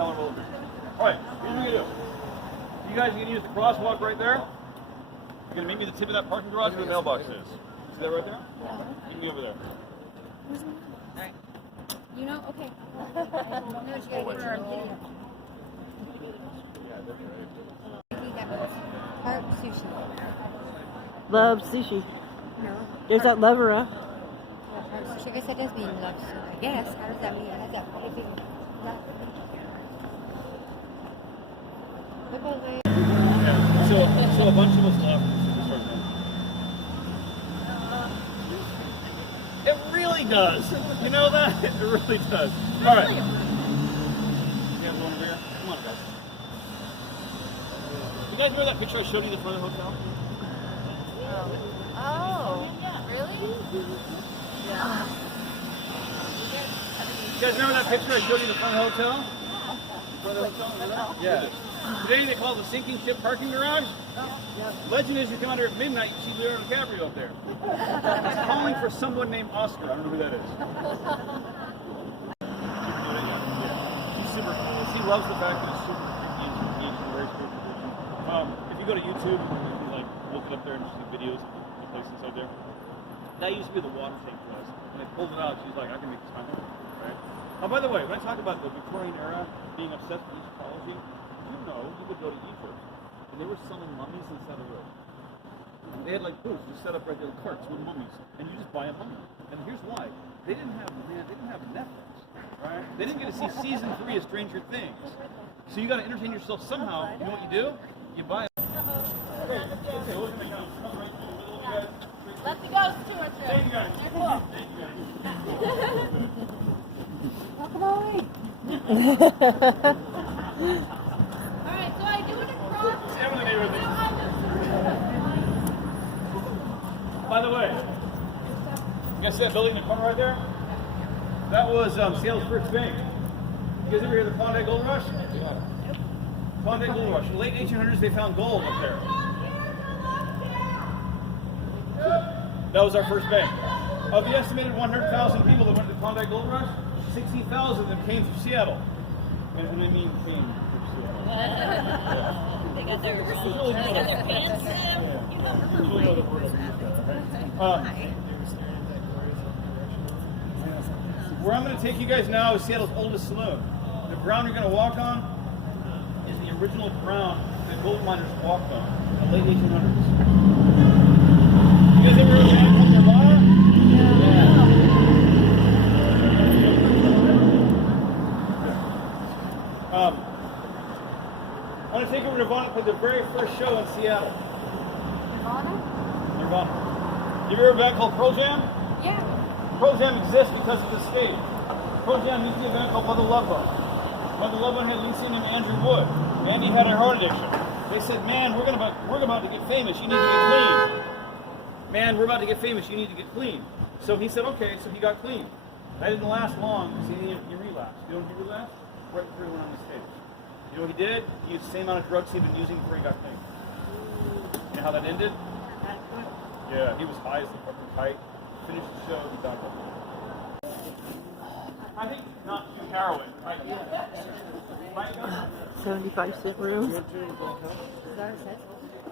$10 roller coaster. Alright, here's what you're gonna do. You guys are gonna use the crosswalk right there. You're gonna meet me at the tip of that parking garage where the mailbox is. See that right there? Yeah. You can be over there. Alright. You know, okay. No, you gotta get for our video. Heart sushi. Love sushi. No. There's that lover, huh? Heart sushi. I guess that does mean love sushi. I guess. How does that mean? How does that mean? Yeah. So a bunch of us left. It really does. You know that? It really does. All right. You guys want over here? Come on, guys. You guys remember that picture I showed you in the front of the hotel? Oh. Really? Yeah. You guys remember that picture I showed you in the front of the hotel? Front of the hotel? Yeah. Today they call it the sinking ship parking garage. Legend is you come out here at midnight, you see Leonardo DiCaprio up there. He's calling for someone named Oscar. I don't know who that is. He's super cool. He loves the fact that it's super creepy and very spiritual. If you go to YouTube, you can like look it up there and see videos of the places out there. That used to be the water tank for us. When they pulled it out, she's like, I can make this my home. Right? Oh, by the way, when I talk about the Victorian era being obsessed with Egyptology, you know, you would go to Egypt and they were selling mummies inside the road. And they had like booths just set up right there with carts with mummies, and you just buy a mummy. And here's why: they didn't have Netflix, right? They didn't get to see season 3 of Stranger Things. So you got to entertain yourself somehow. You know what you do? You buy. Let the ghost tour through. Thank you guys. Thank you guys. Welcome away. Alright, so I do it across. By the way, you guys see that building in the corner right there? That was Seattle's first bank. You guys ever hear of the Klondike Gold Rush? Yeah. Klondike Gold Rush. In the late 1800s, they found gold up there. That was our first bank. Of the estimated 100,000 people that went to the Klondike Gold Rush, 60,000 of them came from Seattle. And I mean came from Seattle. They got their pants where I'm going to take you guys now is Seattle's oldest saloon. The ground you're going to walk on is the original ground that gold miners walked on in the late 1800s. You guys ever heard of a band called Nirvana? I'm going to take over Nirvana for the very first show in Seattle. Nirvana. You ever heard of a band called Pearl Jam? Yeah. Pearl Jam exists because of this stage. Pearl Jam used to be a band called Mother Love Bone. Mother Love Bone had a lead singer named Andrew Wood. Andy had a heart addiction. They said, man, we're about to get famous. You need to get clean. Man, we're about to get famous. You need to get clean. So he said, okay. So he got clean. That didn't last long. See, he relapsed. You know when he relapsed? Right before he went on the stage. You know what he did? He used the same amount of drugs he'd been using before he got clean. You know how that ended? Yeah, he was high as the fucking kite. Finished the show, he died. I think not do heroin. Right? 75-cent rooms.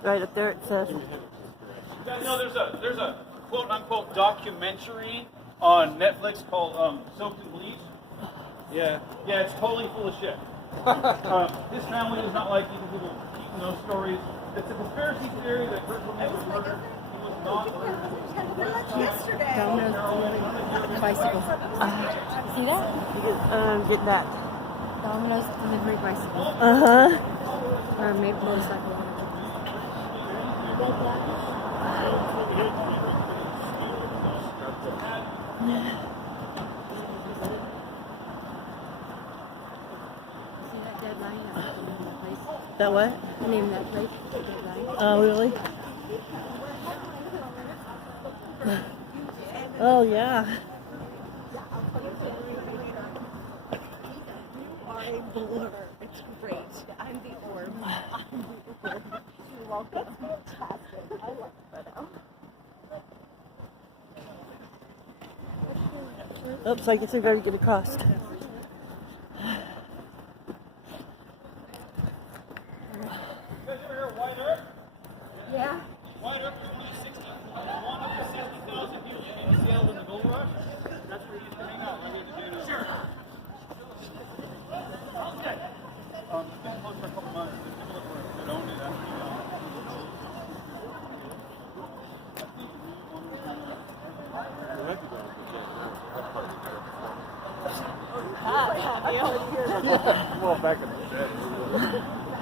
Right up there it says. You guys know there's a quote unquote documentary on Netflix called Soaked in Bleach. Yeah, it's totally full of shit. His family is not like people keeping those stories. It's a conspiracy theory that Kurt Cobain was murdered. He was not murdered. Yesterday. Domino's bicycle. See that? Get that. Domino's delivery bicycle. Or maybe motorcycle. See that dead line? That place. That what? The name of that place? Dead line. Oh, really? Oh, yeah. You are a blur. It's great. I'm the orb. You're welcome. That's fantastic. I love the photo. Oops, I guess I better get across. Well, back in the day.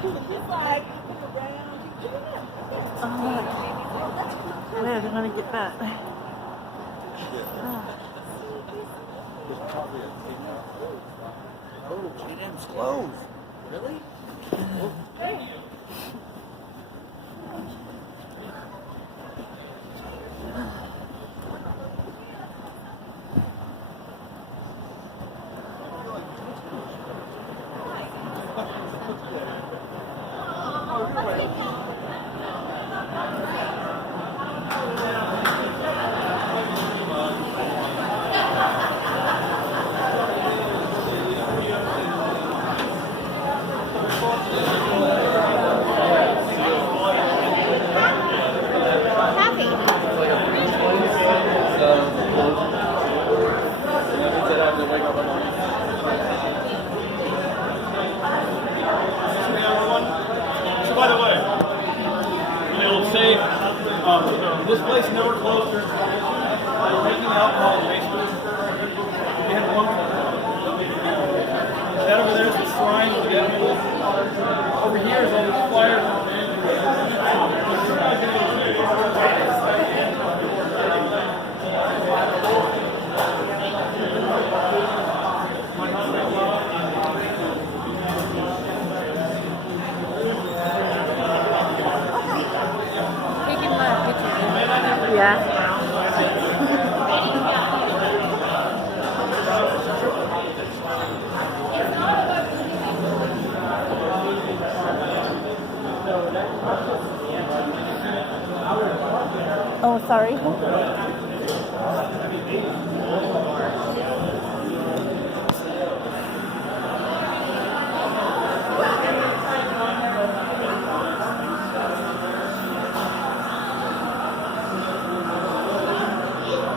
He's like, look around. Where do you want to get back? There's probably a thing now. Oh, J&M's closed. Really? By the way, really old safe. This place never closed during making alcohol in the basement. We had one. That over there is the shrine of the devil. Over here is all these flyers. Yeah. Oh, sorry.